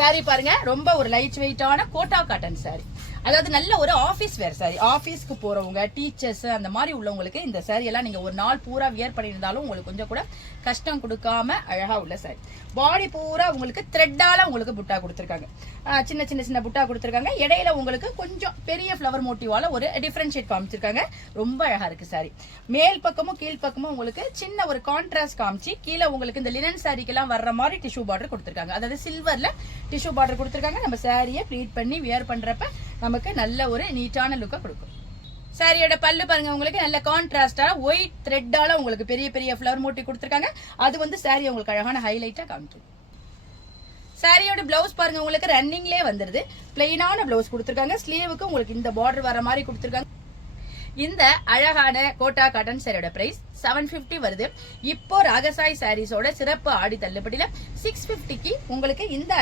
Sorry பாருங்க, ரொம்ப ஒரு லைட் வெயிட்டான கோட்டா காட்டன் சாரி. அதாவது நல்ல ஒரு ஆபீஸ் வேர் சாரி. ஆபீஸ்க்கு போறவங்க, டீச்சர்ஸ் அந்த மாதிரி உள்ளவங்களுக்கு இந்த சாரி எல்லாம் நீங்க ஒரு நாள் பூரா வியர் பண்ணியிருந்தாலும் உங்களுக்கு கொஞ்சம் கூட கஷ்டம் கொடுக்காம அழகா உள்ள சாரி. பாடி பூரா உங்களுக்கு த்ரெட்டால உங்களுக்கு புட்டா கொடுத்துருக்காங்க. சின்ன சின்ன சின்ன புட்டா கொடுத்துருக்காங்க. இடையில உங்களுக்கு கொஞ்சம் பெரிய ஃபிளவர் மோட்டிவால ஒரு டிஃபரன்ஷியேட் காமிச்சிருக்காங்க. ரொம்ப அழகா இருக்கு சாரி. மேல் பக்கமும் கீழ் பக்கமும் உங்களுக்கு சின்ன ஒரு கான்ட்ராஸ்ட் காமிச்சு கீழே உங்களுக்கு இந்த லினன் சாரிக்கெல்லாம் வர்ற மாதிரி டிஷ்யூ பார்டர் கொடுத்துருக்காங்க. அதாவது சில்வர்ல டிஷ்யூ பார்டர் கொடுத்துருக்காங்க. நம்ம சாரியை ப்ளீட் பண்ணி வியர் பண்றப்ப நமக்கு நல்ல ஒரு நீட்டான லுக்கை கொடுக்கும். சாரியோட பல்லு பாருங்க, உங்களுக்கு நல்ல கான்ட்ராஸ்டா ஒயிட் த்ரெட்டால உங்களுக்கு பெரிய பெரிய ஃபிளவர் மோட்டிவ் கொடுத்துருக்காங்க. அது வந்து சாரி உங்களுக்கு அழகான ஹைலைட்டா காமிக்கும். சாரியோட பிளவுஸ் பாருங்க, உங்களுக்கு ரன்னிங்லேயே வந்துருது. பிளெயினான பிளவுஸ் கொடுத்துருக்காங்க. ஸ்லீவுக்கு உங்களுக்கு இந்த பார்டர் வர மாதிரி கொடுத்துருக்காங்க. இந்த அழகான கோட்டா காட்டன் சாரியோட பிரைஸ் 750 வருது. இப்போ ராகசாய் சாரீஸோட சிறப்பு ஆடி தள்ளுபடியில 650க்கு உங்களுக்கு இந்த